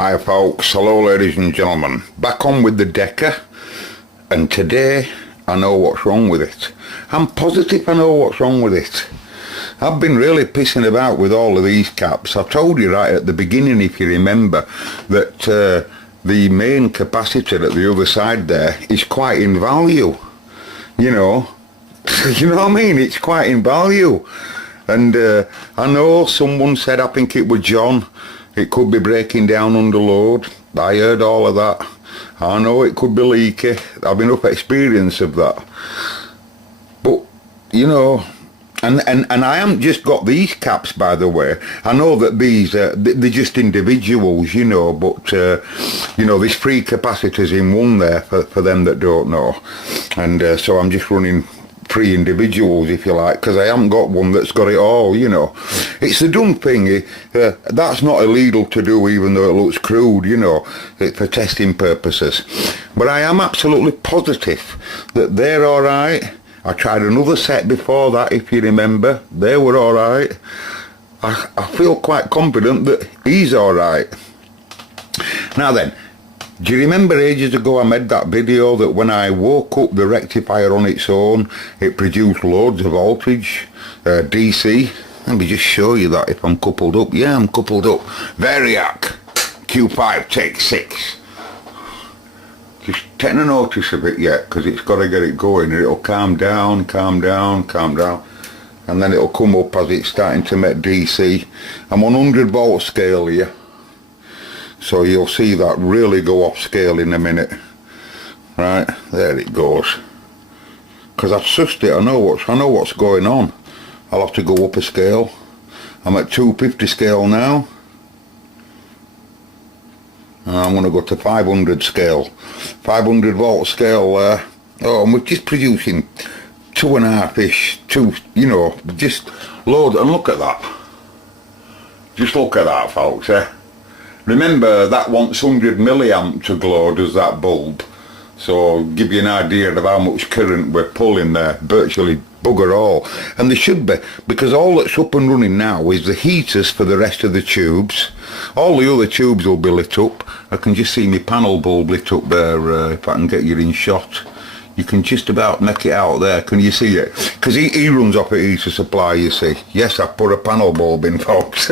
Hi folks, hello ladies and gentlemen, back on with the Decca, and today I know what's wrong with it. I'm positive I know what's wrong with it. I've been really pissing about with all of these caps. I told you right at the beginning, if you remember, that the main capacitor at the other side there is quite in value, you know. You know what I mean? It's quite in value. And I know someone said, I think it was John, it could be breaking down under load. I heard all of that. I know it could be leaky. I've enough experience of that. But, you know, and I haven't just got these caps, by the way. I know that these, they're just individuals, you know, but, you know, there's 3 capacitors in one there for them that don't know. And so I'm just running 3 individuals, if you like, because I haven't got one that's got it all, you know. It's a dumb thing. That's not illegal to do, even though it looks crude, you know, for testing purposes. But I am absolutely positive that they're all right. I tried another set before that, if you remember. They were all right. I feel quite confident that he's all right. Now then, do you remember ages ago I made that video that when I woke up the rectifier on its own, it produced loads of voltage, DC? Let me just show you that if I'm coupled up. Yeah, I'm coupled up. Variac Q5 take 6. Just take no notice of it yet, because it's got to get it going. It'll calm down, calm down, calm down. And then it'll come up as it's starting to make DC. I'm on 100 volt scale here. So you'll see that really go off scale in a minute. Right, there it goes. Because I've sussed it, I know what's going on. I'll have to go up a scale. I'm at 250 scale now. And I'm going to go to 500 scale. 500 volt scale there. Oh, and we're just producing 2.5-ish, you know, just load. And look at that. Just look at that, folks, eh? Remember, that wants 100 milliamp to glow, does that bulb? So give you an idea of how much current we're pulling there. Virtually bugger all. And they should be, because all that's up and running now is the heaters for the rest of the tubes. All the other tubes will be lit up. I can just see my panel bulb lit up there, if I can get you in shot. You can just about make it out there. Can you see it? Because he runs off a heater supply, you see. Yes, I put a panel bulb in, folks.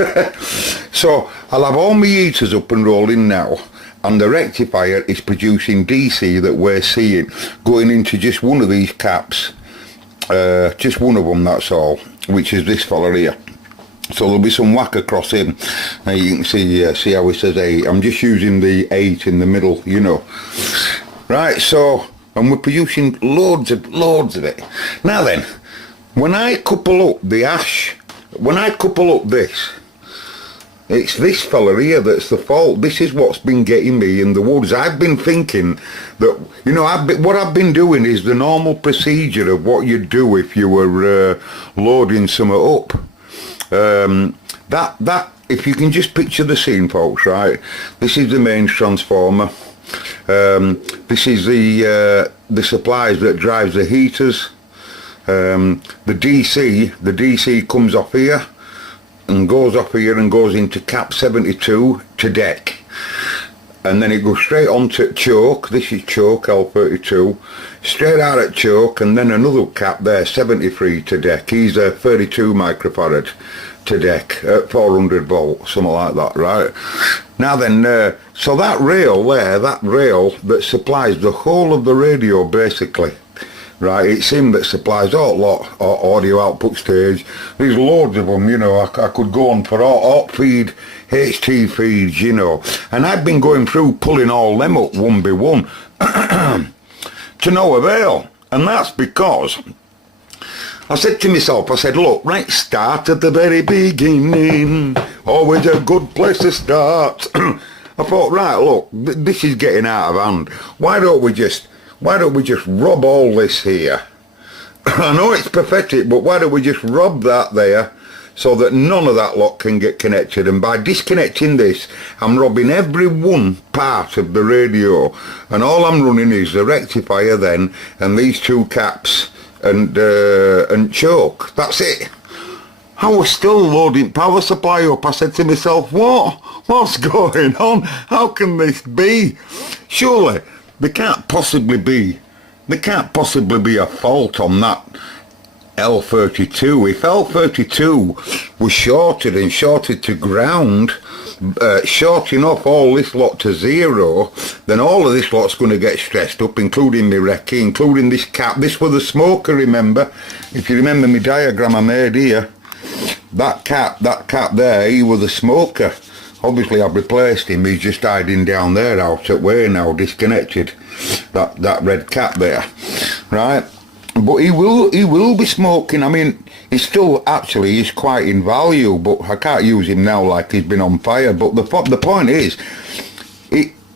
So I'll have all my heaters up and rolling now, and the rectifier is producing DC that we're seeing going into just one of these caps. Just one of them, that's all, which is this fella here. So there'll be some whack across him. You can see how it says 8. I'm just using the 8 in the middle, you know. Right, so, and we're producing loads of it. Now then, when I couple up the ash, when I couple up this, it's this fella here that's the fault. This is what's been getting me in the woods. I've been thinking that, you know, what I've been doing is the normal procedure of what you'd do if you were loading something up. That if you can just picture the scene, folks, right? This is the mains transformer. This is the supplies that drives the heaters. The DC comes off here and goes off here and goes into cap 72 to deck, and then it goes straight on to choke. This is choke L32, straight out at choke, and then another cap there 73 to deck. He's a 32 microfarad to deck at 400 volt, something like that, right? Now then, so that rail there, that rail that supplies the whole of the radio basically, right, it's him that supplies all lot audio output stage. There's loads of them, you know. I could go on for all feed, HT feeds, you know, and I've been going through pulling all them up one by one to no avail. And that's because I said to myself, I said, look, right, start at the very beginning, always a good place to start. I thought, right, look, this is getting out of hand. Why don't we just rob all this here? I know it's pathetic, but why don't we just rob that there so that none of that lot can get connected? And by disconnecting this, I'm robbing every one part of the radio, and all I'm running is the rectifier then, and these 2 caps and choke. That's it. I was still loading power supply up. I said to myself, what What's going on? How can this be? Surely there can't possibly be a fault on that L32. If L32 was shorted and shorted to ground, shorting off all this lot to zero, then all of this lot's going to get stressed up, including my recce, including this cap. This was the smoker, remember? If you remember my diagram I made here, that cap there, he was the smoker. Obviously I've replaced him, he's just hiding down there out at way now, disconnected. That red cap there, right? But he will be smoking. I mean, he's quite in value, but I can't use him now like he's been on fire. But the point is,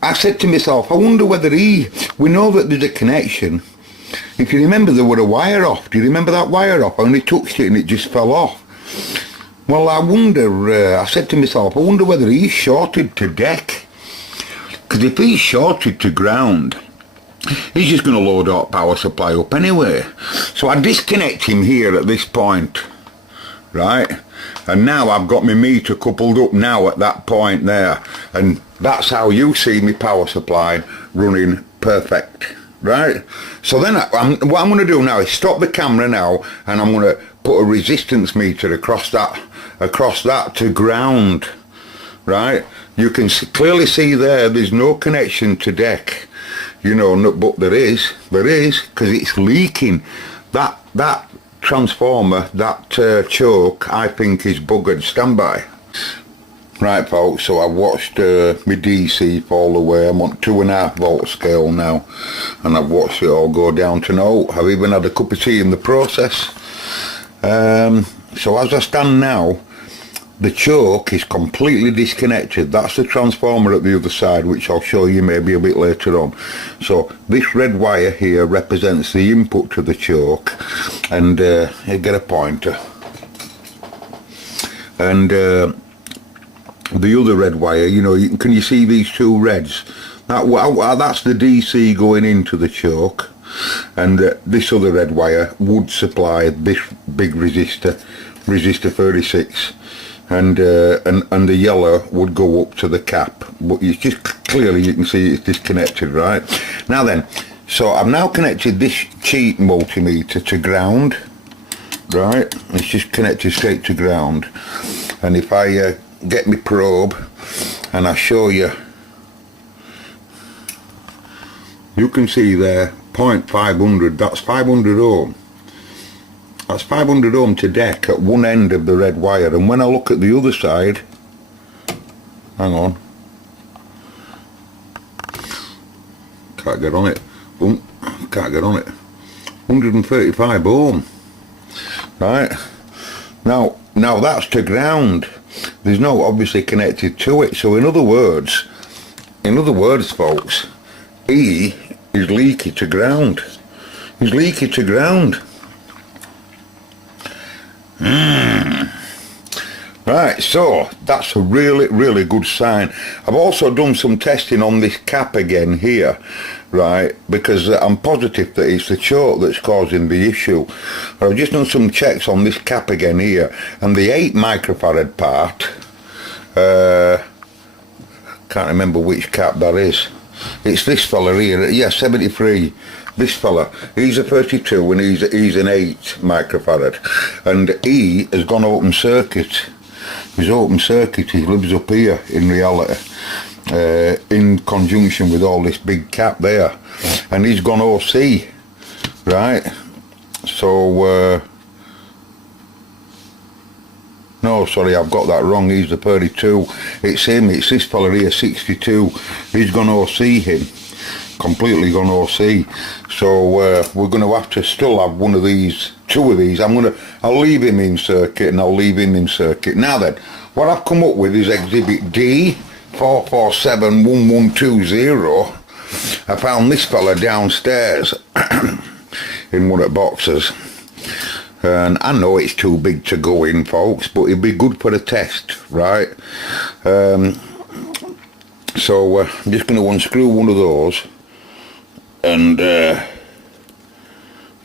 I said to myself, I wonder whether we know that there's a connection. If you remember, there were a wire off. Do you remember that wire off? I only touched it and it just fell off. Well, I wonder, I said to myself, I wonder whether he's shorted to deck. Because if he's shorted to ground, he's just going to load our power supply up anyway. So I disconnect him here at this point, right? And now I've got my meter coupled up now at that point there. And that's how you see my power supply running perfect, right? So then what I'm going to do now is stop the camera now, and I'm going to put a resistance meter across that to ground, right? You can clearly see there's no connection to deck. You know, but there is, because it's leaking. That transformer, that choke, I think is buggered. Standby. Right, folks, so I've watched my DC fall away. I'm on 2.5 volt scale now, and I've watched it all go down to 0. I've even had a cup of tea in the process. So as I stand now, the choke is completely disconnected. That's the transformer at the other side, which I'll show you maybe a bit later on. So this red wire here represents the input to the choke, and you get a pointer. And the other red wire, you know, can you see these two reds? That's the DC going into the choke, and this other red wire would supply this big resistor 36. And the yellow would go up to the cap, but you can see it's disconnected, right? Now then, so I've now connected this cheap multimeter to ground, right? It's just connected straight to ground. And if I get my probe and I show you, you can see there 0.500, that's 500 ohm. That's 500 ohm to deck at one end of the red wire, and when I look at the other side, hang on, can't get on it, can't get on it, 135 ohm, right? Now that's to ground. There's no obviously connected to it. So in other words, folks, E is leaky to ground. He's leaky to ground. Right, so that's a really good sign. I've also done some testing on this cap again here, right, because I'm positive that it's the choke that's causing the issue. I've just done some checks on this cap again here, and the 8 microfarad part, can't remember which cap that is. It's this fella here, yeah, 73. This fella, he's a 32 and he's an 8 microfarad, and he has gone open circuit. He's open circuit. He lives up here in reality, in conjunction with all this big cap there, and he's gone OC, right? So no, sorry, I've got that wrong. He's the 32. It's him. It's this fella here, 62. He's gone OC him. Completely gone OC. So we're going to have to still have one of these, 2 of these. I'll leave him in circuit and I'll leave him in circuit. Now then, what I've come up with is exhibit D 4471120. I found this fella downstairs in one of the boxes, and I know it's too big to go in, folks, but it'd be good for a test, right? So I'm just going to unscrew one of those, and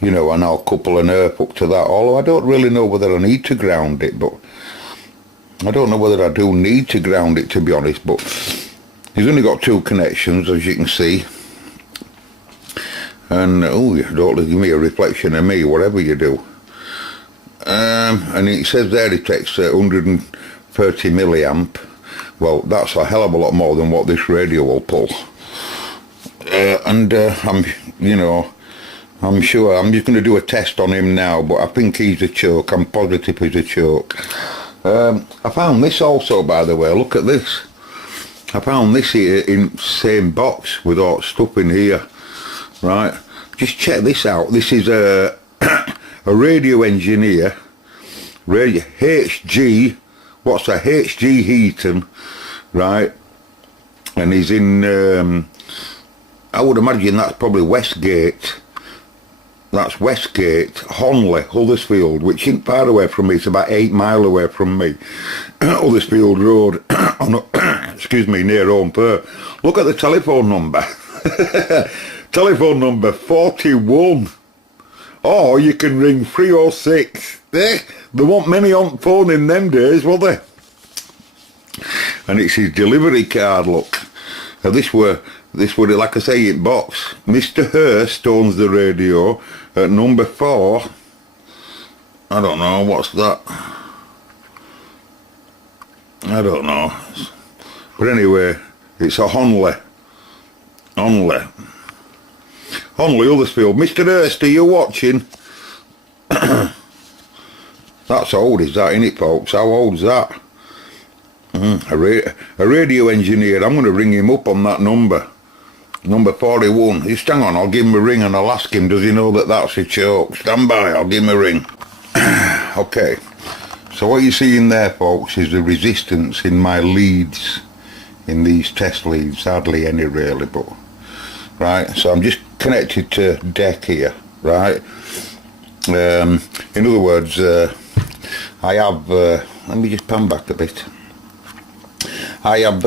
you know, and I'll couple an earth up to that, although I don't really know whether I need to ground it, but I don't know whether I do need to ground it, to be honest, but he's only got 2 connections, as you can see. And oh, you don't give me a reflection of me, whatever you do. And it says there it takes 130 milliamp. Well, that's a hell of a lot more than what this radio will pull. I'm sure I'm just going to do a test on him now, but I think he's a choke. I'm positive he's a choke. I found this also, by the way. Look at this. I found this here in the same box with all stuff in here. Right, just check this out. This is a radio engineer, radio HG. What's a HG Heaton, right? And he's in. I would imagine that's probably Westgate. That's Westgate, Honley, Huddersfield, which isn't far away from me. It's about 8 miles away from me. Huddersfield Road, excuse me, near home per. Look at the telephone number. Telephone number 41. Or you can ring 306. There weren't many on phone in them days, were there? And it's his delivery card, look. Now this were, like I say, in box. Mr. Hurst owns the radio at number 4. I don't know, what's that? I don't know. But anyway, it's a Honley, Huddersfield. Mr. Hurst, are you watching? That's old, is that, innit, folks? How old's that? A radio engineer. I'm going to ring him up on that number. Number 41. Just hang on, I'll give him a ring and I'll ask him, does he know that that's a choke? Stand by, I'll give him a ring. Okay. So what you're seeing there, folks, is the resistance in my leads. In these test leads. Hardly any, really, but... Right, so I'm just connected to Decca here, right? In other words, I have, let me just pan back a bit. I have,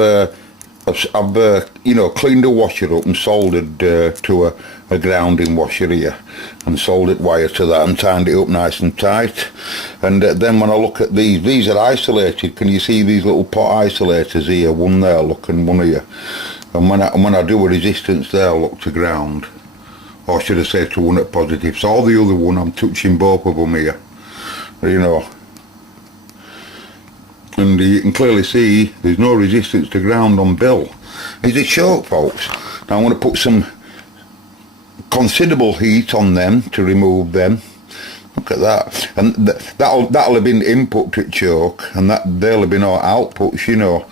cleaned the washer up and soldered to a grounding washer here, and soldered wire to that and tied it up nice and tight. And then when I look at these are isolated. Can you see these little pot isolators here? One there, look, and one here. And when I do a resistance there, look to ground, or should I say to one at positive. So all the other one, I'm touching both of them here, you know. And you can clearly see there's no resistance to ground on Bill. It's a choke, folks. Now I'm going to put some considerable heat on them to remove them. Look at that. And that'll have been input to choke, and they'll have been all outputs, you know.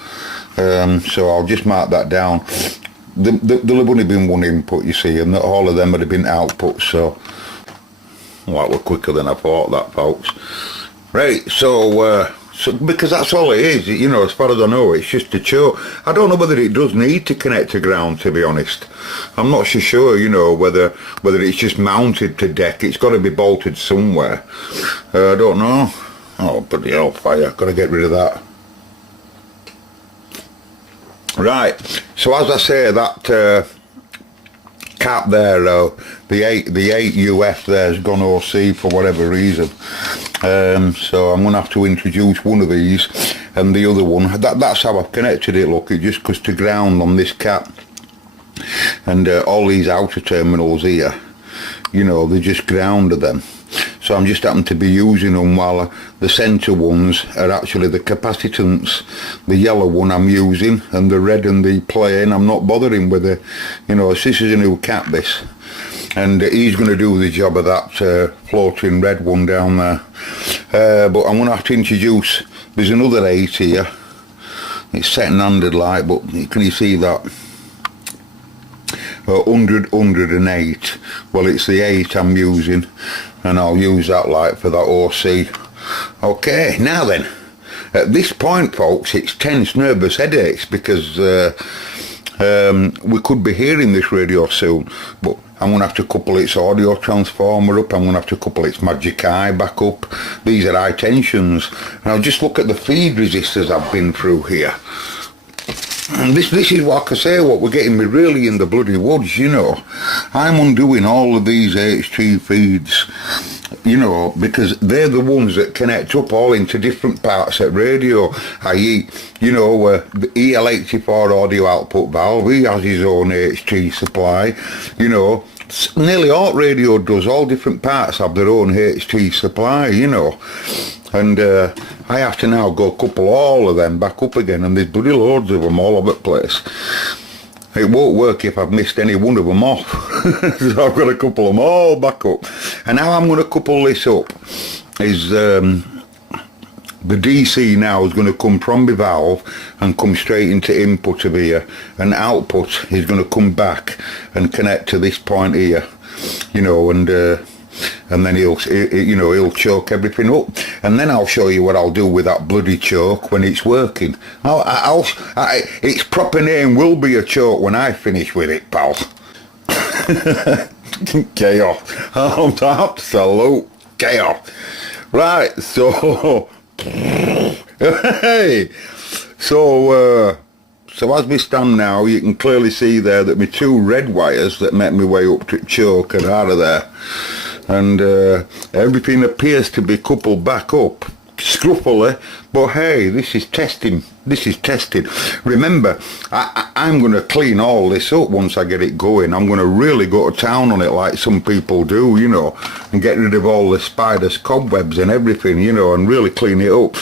So I'll just mark that down. There'll have only been one input, you see, and all of them would have been outputs. So, well, that was quicker than I thought, that, folks. Right, so because that's all it is, you know, as far as I know, it's just a choke. I don't know whether it does need to connect to ground, to be honest. I'm not so sure, you know, whether it's just mounted to deck. It's got to be bolted somewhere. I don't know. Oh, bloody hell, fire. Got to get rid of that. Right, so as I say, that cap there, the 8 UF there has gone OC for whatever reason. So I'm going to have to introduce one of these, and the other one, that's how I've connected it, look, it just goes to ground on this cap. And all these outer terminals here, you know, they just grounded them. So I'm just happen to be using them while the centre ones are actually the capacitance. The yellow one I'm using, and the red and the plain, I'm not bothering with it. You know, this is a new cap, this. And he's going to do the job of that floating red one down there. But I'm going to have to introduce, there's another 8 here. It's second-handed like, but can you see that? 108. Well, it's the 8 I'm using, and I'll use that light for that OC. Okay, now then, at this point, folks, it's tense, nervous headaches, because we could be hearing this radio soon, but I'm going to have to couple its audio transformer up, I'm going to have to couple its magic eye back up. These are high tensions. Now just look at the feed resistors I've been through here. And this is what I say, what we're getting me really in the bloody woods, you know. I'm undoing all of these HT feeds, you know, because they're the ones that connect up all into different parts of radio, i.e., you know, the EL84 audio output valve, he has his own HT supply, you know. Nearly all radio does, all different parts have their own HT supply, you know. And I have to now go couple all of them back up again, and there's bloody loads of them all over the place. It won't work if I've missed any one of them off. So I've got to couple them all back up. And how I'm going to couple this up is the DC now is going to come from the valve and come straight into input of here, and output is going to come back and connect to this point here, you know, and then he'll choke everything up, and then I'll show you what I'll do with that bloody choke when it's working. Its proper name will be a choke when I finish with it, pal. Chaos. Absolute chaos. Right, so hey, so as we stand now, you can clearly see there that my two red wires that make me way up to choke are out of there. And everything appears to be coupled back up scruffily, but hey, this is testing. Remember, I'm going to clean all this up once I get it going. I'm going to really go to town on it like some people do, you know, and get rid of all the spiders, cobwebs and everything, you know, and really clean it up.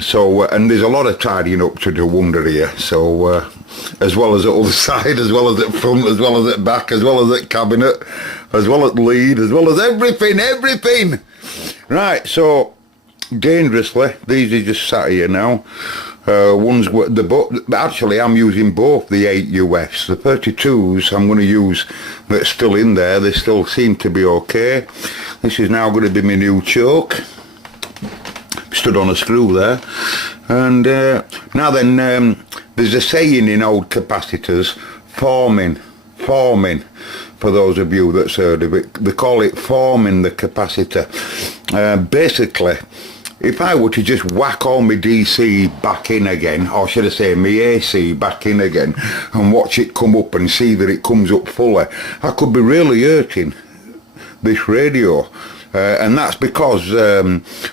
So, and there's a lot of tidying up to do under here, so as well as at the other side, as well as at front, as well as at back, as well as at cabinet, as well as lead, as well as everything. Right, so dangerously, these are just sat here now. Actually I'm using both the 8 UFs. The 32s I'm going to use that's still in there. They still seem to be okay. This is now going to be my new choke. Stood on a screw there. And now then, there's a saying in old capacitors, forming, for those of you that's heard of it. They call it forming the capacitor. Basically, if I were to just whack all my DC back in again, or should I say my AC back in again, and watch it come up and see that it comes up fully, I could be really hurting this radio. And that's because,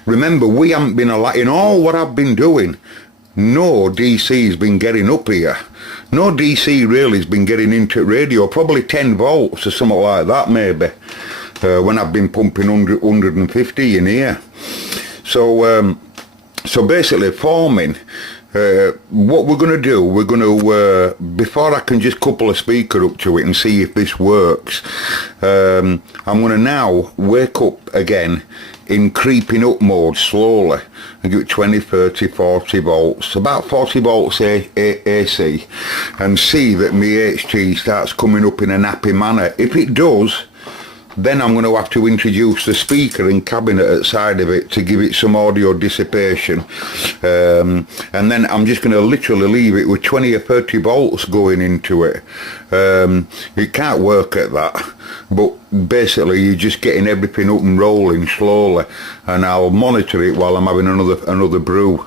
remember, we haven't been in all what I've been doing, no DC's been getting up here. No DC really has been getting into radio, probably 10 volts or something like that maybe, when I've been pumping 150 in here. So, so basically forming, what we're going to do, we're going to, before I can just couple a speaker up to it and see if this works, I'm going to now wake up again in creeping up mode slowly and give it 20, 30, 40 volts, about 40 volts AC, and see that my HT starts coming up in a nappy manner. If it does, then I'm going to have to introduce the speaker and cabinet outside of it to give it some audio dissipation, and then I'm just going to literally leave it with 20 or 30 volts going into it. It can't work at that, but basically you're just getting everything up and rolling slowly, and I'll monitor it while I'm having another brew.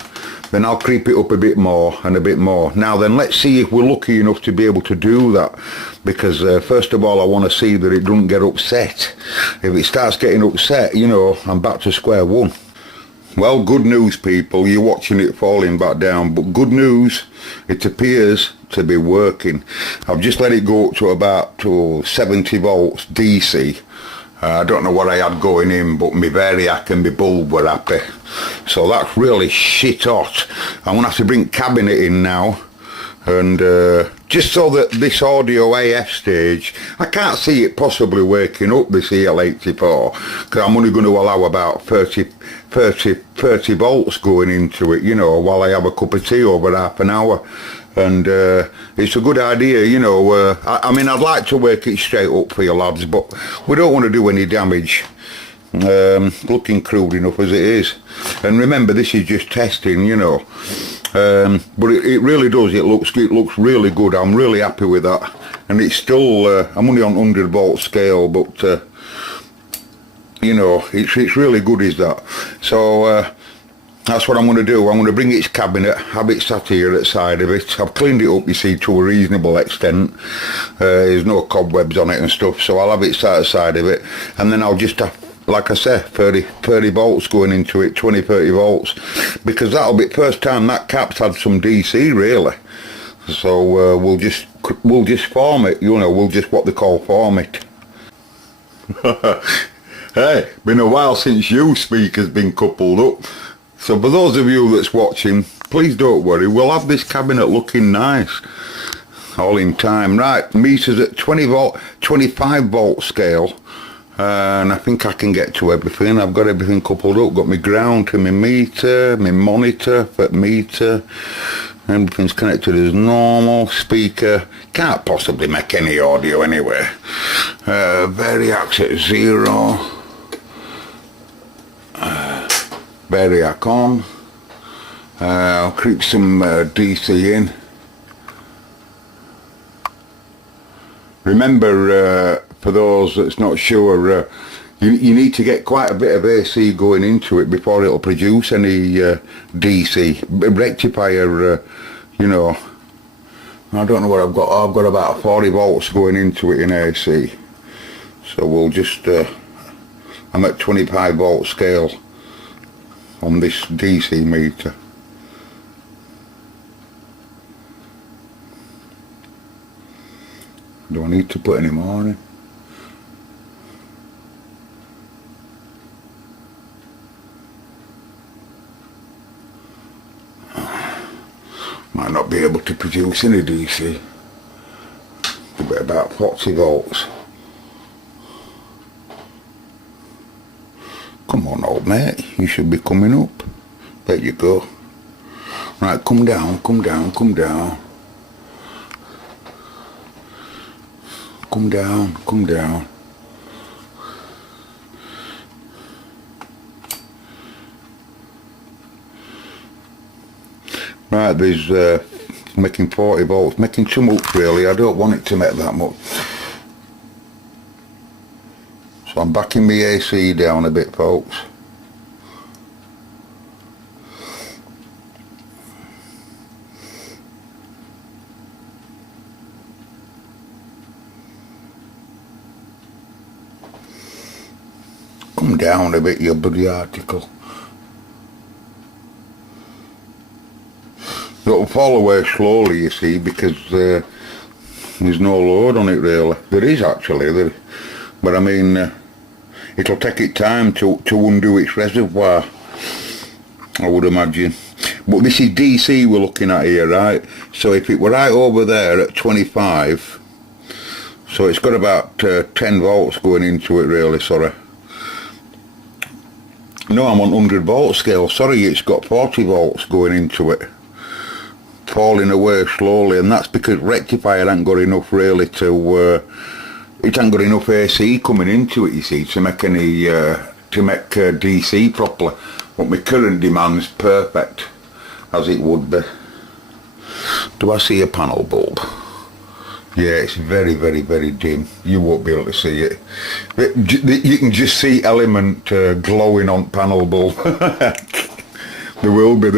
Then I'll creep it up a bit more and a bit more. Now then, let's see if we're lucky enough to be able to do that, because first of all I want to see that it doesn't get upset. If it starts getting upset, you know, I'm back to square one. Well, good news people, you're watching it falling back down, but good news, it appears to be working. I've just let it go up to about 70 volts DC. I don't know what I had going in, but my variac and my bulb were happy. So that's really shit hot. I'm going to have to bring cabinet in now. And just so that this audio AF stage, I can't see it possibly waking up this EL84, because I'm only going to allow about 30 volts going into it, you know, while I have a cup of tea over half an hour. And it's a good idea, you know. I mean, I'd like to wake it straight up for you lads, but we don't want to do any damage, looking crude enough as it is. And remember, this is just testing, you know. But it really does, it looks really good. I'm really happy with that. And it's still, I'm only on 100 volt scale, but you know, it's really good, is that. So that's what I'm going to do. I'm going to bring its cabinet, have it sat here at the side of it. I've cleaned it up, you see, to a reasonable extent. There's no cobwebs on it and stuff, so I'll have it sat at the side of it, and then I'll just have like I say, 30 volts going into it, 30 volts, because that'll be first time that cap's had some DC really. So we'll just form it, you know, we'll just what they call form it. Hey, been a while since you speaker's been coupled up. So for those of you that's watching, please don't worry, we'll have this cabinet looking nice. All in time. Right, meters at 20 volt, 25 volt scale. And I think I can get to everything. I've got everything coupled up. Got my ground to my meter, my monitor for meter. Everything's connected as normal. Speaker. Can't possibly make any audio anyway. Variac at 0. Variac on. I'll creep some DC in. Remember, for those that's not sure, you need to get quite a bit of AC going into it before it'll produce any DC. Rectifier, you know, I don't know what I've got. I've got about 40 volts going into it in AC. So we'll just, I'm at 25 volt scale on this DC meter. Do I need to put any more in? Might not be able to produce any DC. About 40 volts. Come on, old mate, you should be coming up. There you go. Right, come down, come down, come down. Come down, come down. Right, there's making 40 volts, making too much really. I don't want it to make that much. So I'm backing my AC down a bit, folks. Come down a bit, you bloody article. It'll fall away slowly, you see, because there's no load on it really. There is actually, but I mean, it'll take it time to undo its reservoir, I would imagine. But this is DC we're looking at here, right? So if it were right over there at 25, so it's got about 10 volts going into it really, sorry. No, I'm on 100 volt scale, sorry, it's got 40 volts going into it. Falling away slowly, and that's because rectifier ain't got enough really to, it ain't got enough AC coming into it, you see, to make any, to make DC properly. But my current demand's perfect, as it would be. Do I see a panel bulb? Yeah, it's very, very, very dim. You won't be able to see it. You can just see element glowing on panel bulb. There will be.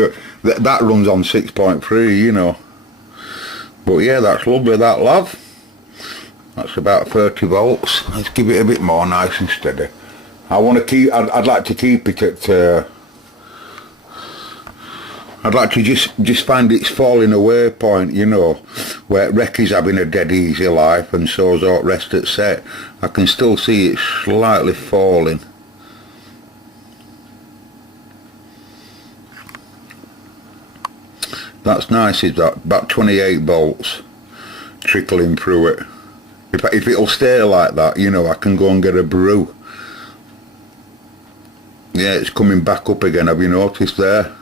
That runs on 6.3, you know. But yeah, that's lovely, that love. That's about 30 volts. Let's give it a bit more nice and steady. I want to keep, I'd like to keep it at, I'd like to just find its falling away point, you know, where Recky's having a dead easy life and so's out rest at set. I can still see it slightly falling. That's nice, is that? About 28 volts trickling through it. If it'll stay like that, you know, I can go and get a brew. Yeah, it's coming back up again, have you noticed there?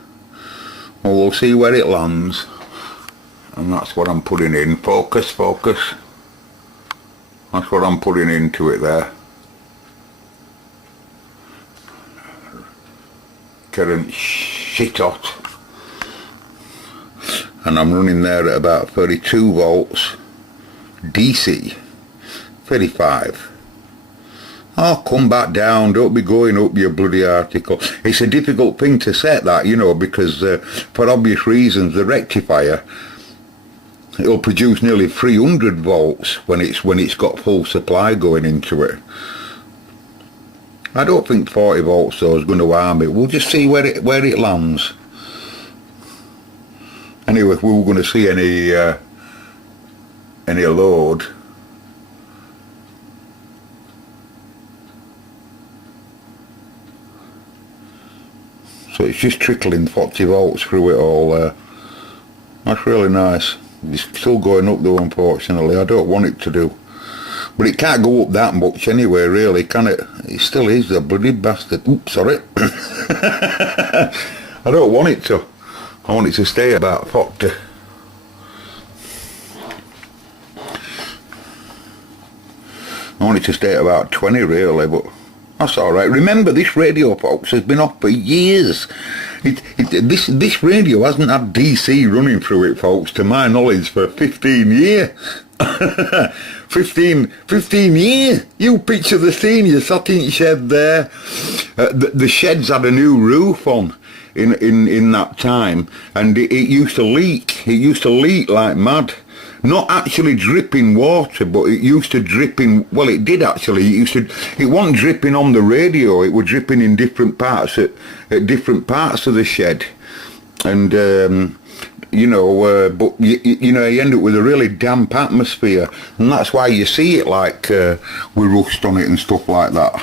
Well, we'll see where it lands. And that's what I'm putting in. Focus, focus. That's what I'm putting into it there. Current shit hot. And I'm running there at about 32 volts. DC. 35. Oh, come back down, don't be going up, you bloody article. It's a difficult thing to set that, you know, because for obvious reasons the rectifier, it'll produce nearly 300 volts when it's got full supply going into it. I don't think 40 volts though is going to harm it. We'll just see where it lands. Anyway, if we were going to see any load, so it's just trickling 40 volts through it all there. That's really nice. It's still going up though, unfortunately. I don't want it to do. But it can't go up that much anyway, really, can it? It still is, the bloody bastard. Oops, sorry. I don't want it to. I want it to stay about 40. I want it to stay at about 20, really, but that's alright. Remember, this radio, folks, has been off for years. This radio hasn't had DC running through it, folks, to my knowledge, for 15 years. 15 years. You picture the scene, you sat in shed there. The shed's had a new roof on in that time, and it used to leak. It used to leak like mad. Not actually dripping water, but it used to drip in, well, it did actually. It wasn't dripping on the radio, it was dripping in different parts at different parts of the shed. And you know, but you know, you end up with a really damp atmosphere, and that's why you see it like with rust on it and stuff like that.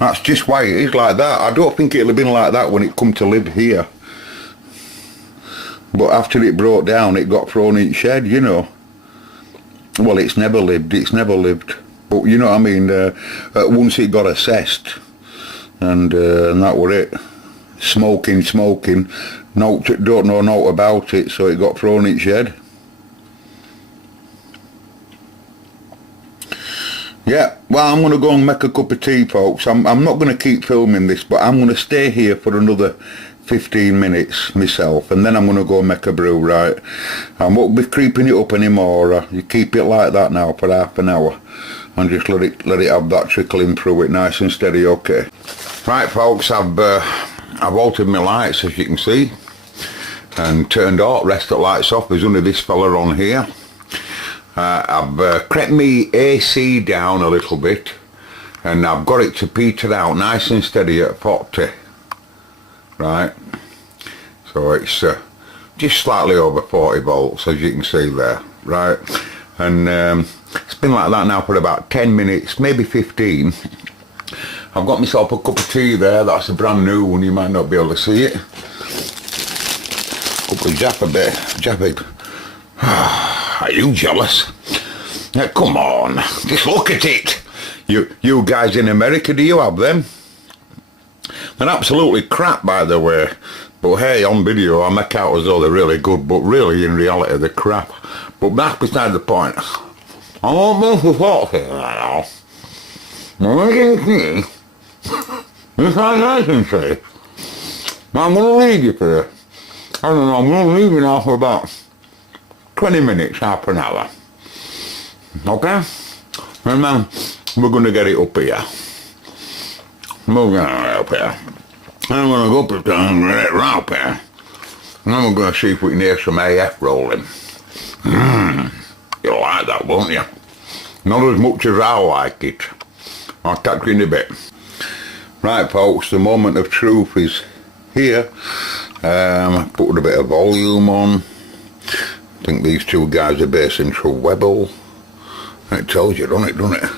That's just why it is like that. I don't think it'll have been like that when it come to live here, but after it broke down, it got thrown in shed, you know. Well, it's never lived, but you know what I mean, once it got assessed, and that were it. Smoking, no, don't know naught about it, so it got thrown in shed. Yeah, well, I'm going to go and make a cup of tea, folks. I'm not going to keep filming this, but I'm going to stay here for another 15 minutes myself, and then I'm going to go and make a brew, right? I won't be creeping it up anymore. You keep it like that now for half an hour, and just let it have that trickling through it nice and steady, okay? Right, folks, I've altered my lights, as you can see, and turned all rest of the lights off. There's only this fella on here. I've crept me AC down a little bit, and I've got it to peter out nice and steady at 40. Right, so it's just slightly over 40 volts, as you can see there, right? And it's been like that now for about 10 minutes, maybe 15. I've got myself a cup of tea there. That's a brand new one, you might not be able to see it. Couple of Jaffa. Are you jealous? Now, come on, just look at it. You guys in America, do you have them? They're absolutely crap, by the way, but hey, on video I make out as though they're really good, but really in reality they're crap. But that's beside the point. I won't move the thoughts here now. I'm going to see, this I can say. Now I'm going to leave you for this. I don't know, I'm going to leave you now for about 20 minutes, half an hour. Okay? And then we're going to get it up here. We're going up here. I'm going to go up there and get it right up here. And then we're going to see if we can hear some AF rolling. You'll like that, won't you? Not as much as I like it. I'll catch you in a bit. Right, folks, the moment of truth is here. Put a bit of volume on. I think these two guys are bass and treble. It tells you, doesn't it?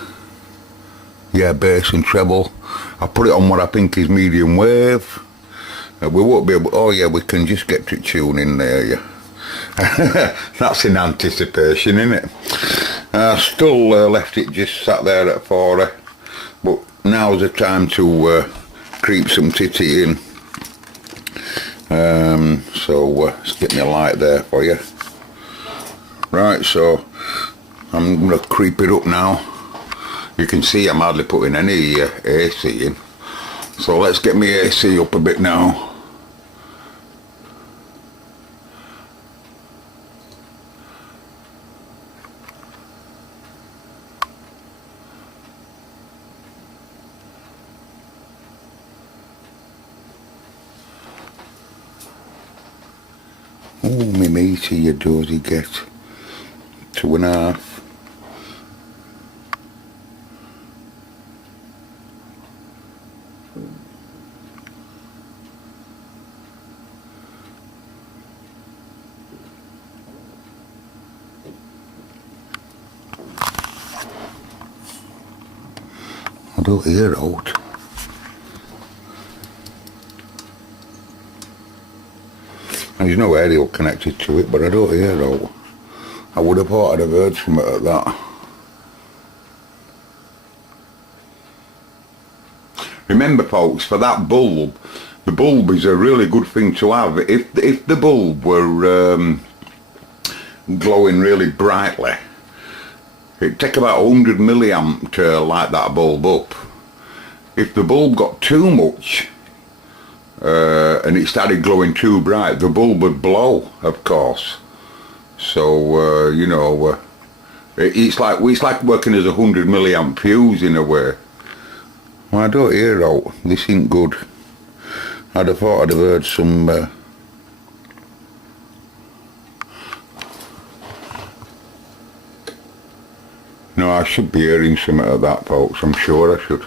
Yeah, bass and treble. I put it on what I think is medium wave. We won't be able, oh yeah, we can just get to tune in there, yeah. That's in anticipation, isn't it? Still left it just sat there at 40, but now's the time to creep some titty in. So let's get me a light there for you. Right, so I'm going to creep it up now. You can see I'm hardly putting any AC in. So let's get me AC up a bit now. Oh, me matey, you dozy get. 2.5. don't hear out. There's no aerial connected to it, but I don't hear out. I would have thought I'd have heard something like that. Remember folks, for that bulb, the bulb is a really good thing to have. If the bulb were glowing really brightly, it'd take about 100 milliamp to light that bulb up. If the bulb got too much and it started glowing too bright, the bulb would blow, of course. So you know, it's like working as a 100 milliamp fuse in a way. Well, I don't hear out. This ain't good. I'd have thought I'd have heard some No, I should be hearing something of that, folks. I'm sure I should.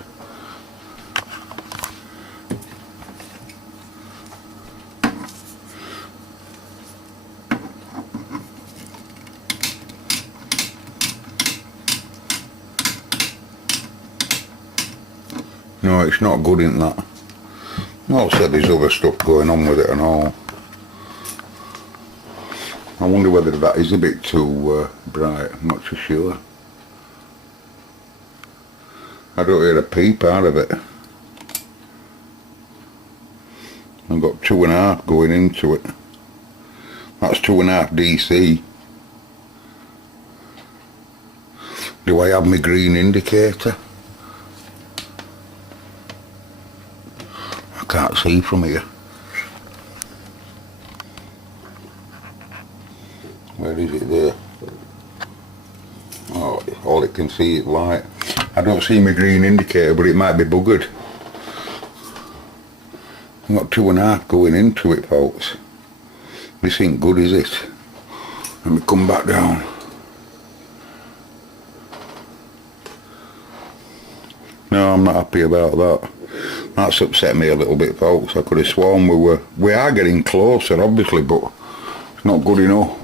No, it's not good in that. Also, there's other stuff going on with it and all. I wonder whether that is a bit too bright. I'm not too sure. I don't hear a peep out of it. I've got 2.5 going into it. That's 2.5 DC. Do I have my green indicator? I can't see from here. Where is it there? Oh, all it can see is light. I don't see my green indicator, but it might be buggered. I've got 2.5 going into it, folks. This ain't good, is it? Let me come back down. No, I'm not happy about that. That's upset me a little bit, folks. I could have sworn we are getting closer, obviously, but it's not good enough.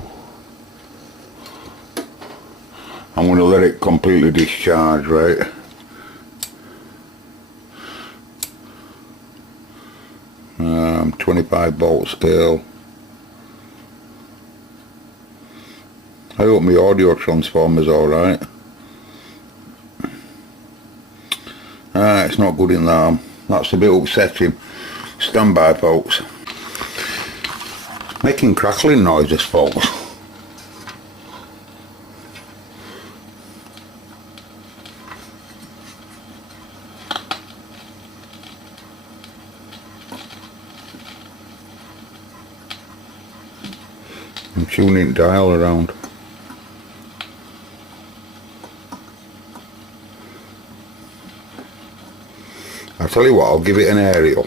I'm going to let it completely discharge, right? Um, 25 volt scale. I hope my audio transformer's alright. It's not good in that. That's a bit upsetting. Stand by, folks. Making crackling noises, folks. I'm tuning dial around. I'll tell you what, I'll give it an aerial.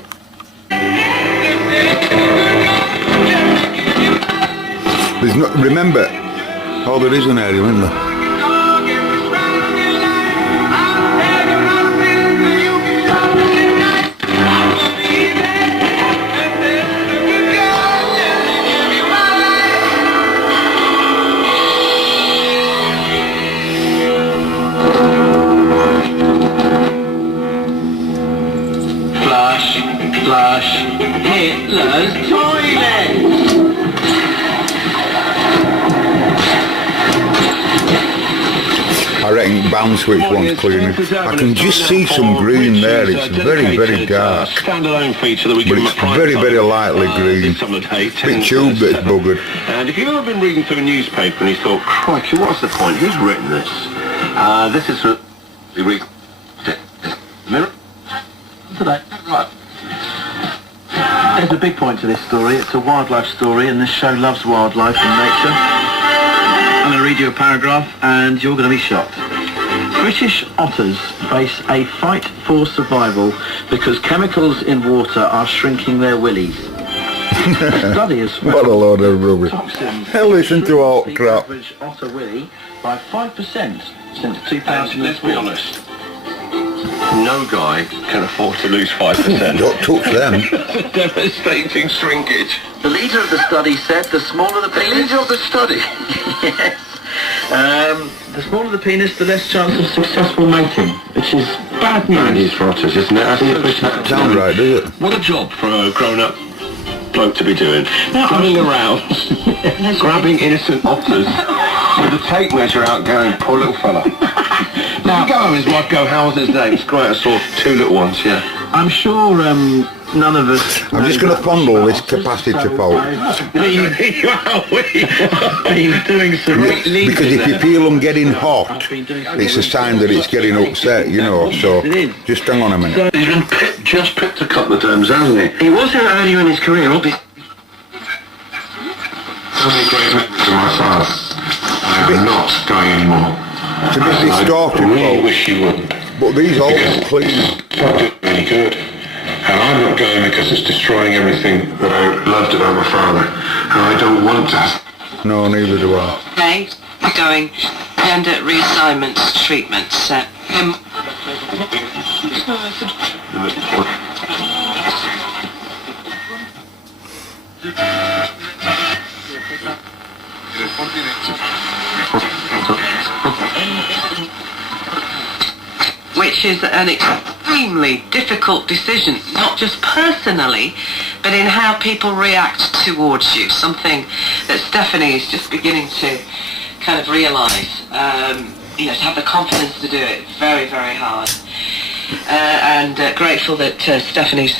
There's no, remember, oh, there is an aerial, isn't there? Flush Hitler's toilet! I reckon bound switch one's cleaning. I can just see some green there. It's very, very dark. Standalone feature that we but it's very, very lightly green. Bit tube that's buggered. And if you've ever been reading through a newspaper and you thought, crikey, what's the point? Who's written this? This is for the Mirror today. Right. There's a big point to this story. It's a wildlife story, and this show loves wildlife and nature. I'm going to read you a paragraph, and you're going to be shocked. British otters face a fight for survival because chemicals in water are shrinking their willies. A study has found What a load of rubbish. toxins Hell, listen to all shrink crap. the average otter willy by 5% since 2004. Let's be honest. No guy can afford to lose 5%. Don't touch them. Devastating shrinkage. The leader of the study said the smaller the penis... The leader of the study? Yes. The smaller the penis, the less chance of successful mating, which is bad news for otters, isn't it? Sounds right, does it? What a job for a grown-up bloke to be doing. Running around, grabbing innocent otters with a tape measure out going, poor little fella. Now, go home, his wife go, how was his day? It's great, I saw 2 little ones, yeah. I'm sure none of us... I'm just going to fondle this capacitor pole. Been doing some great leads. Because if you feel them getting hot, it's a sign that it's getting upset, you know, so just hang on a minute. He's been just picked a couple of times, hasn't he? He was here earlier in his career, obviously. Only great message to my father. I am not going anymore. It's a bit distorted, I really folks, wish you wouldn't. but these all look clean. It's not doing any good. And I'm not going because it's destroying everything that I loved about my father. And I don't want to. No, neither do I. Okay, we're going gender reassignment treatments. Which is an extremely difficult decision, not just personally, but in how people react towards you. Something that Stephanie is just beginning to kind of realise. You know, to have the confidence to do it, very, very hard. And grateful that Stephanie's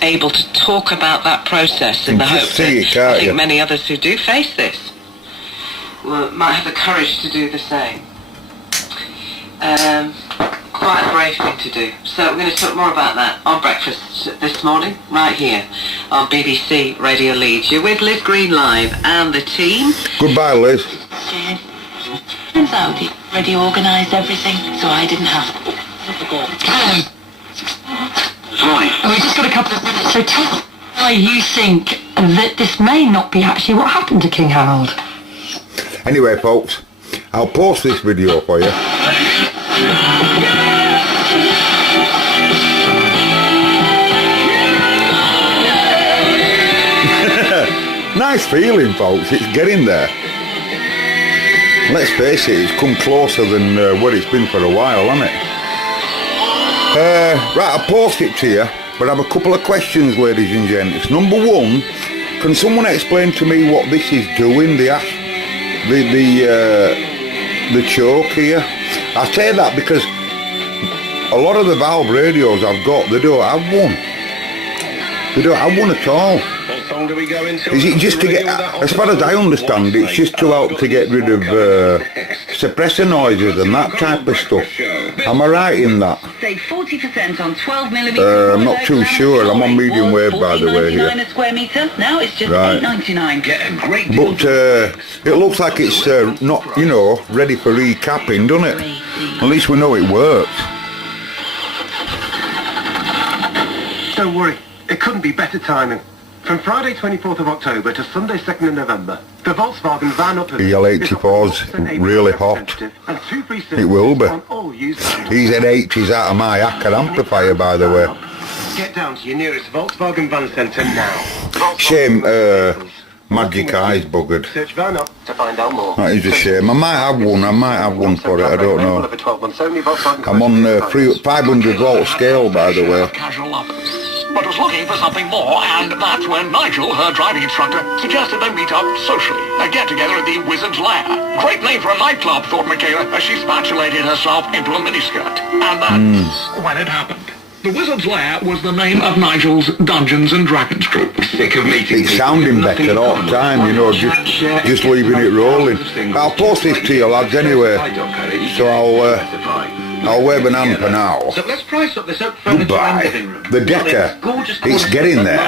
able to talk about that process in the hope that I think many others who do face this might have the courage to do the same. Quite a brave thing to do. So we're going to talk more about that on breakfast this morning, right here on BBC Radio Leeds. You're with Liz Green Live and the team. Goodbye, Liz. Turns out he already organised everything, so I didn't have to. We just got a couple of minutes, so tell me why you think that this may not be actually what happened to King Harold. Anyway, folks, I'll post this video for you. Nice feeling, folks. It's getting there. Let's face it, it's come closer than what it's been for a while, hasn't it? Right, I'll post it to you, but I have a couple of questions, ladies and gents. Number one, can someone explain to me what this is doing, the choke here? I say that because a lot of the valve radios I've got, they don't have one. They don't have one at all. Is it just to get, as far as I understand, it's just to help to get rid of suppressor noises and that type of stuff. Am I right in that? Save 40% on 12mm. I'm not too sure. I'm on medium wave, by the way, here. a square metre. Now it's just Right. $8.99. Get a great But it looks like it's not, you know, ready for recapping, doesn't it? At least we know it works. Don't worry, it couldn't be better timing. From Friday 24th of October to Sunday 2nd of November, the Volkswagen van up EL84's really hot. It will be. He's at 80s out of my Acker amplifier, by the way. Get down to your nearest Volkswagen van centre now. Shame Magic Eye's buggered. Search van up to find out more. That is a shame. I might have one for it, I don't know. I'm on 500 volt scale, by the way. Casual lovers, but was looking for something more, and that's when Nigel, her driving instructor, suggested they meet up socially, a get-together at the Wizard's Lair. Great name for a nightclub, thought Michaela, as she spatulated herself into a miniskirt. And that's when it happened. The Wizard's Lair was the name of Nigel's Dungeons and Dragons group. Sick of meeting It's sounding better all the time, you know, just leaving it rolling. I'll post this to you lads anyway, so I'll wave an hand for now. So let's price up this oak furniture and living Goodbye. room. The Decca, it's getting there.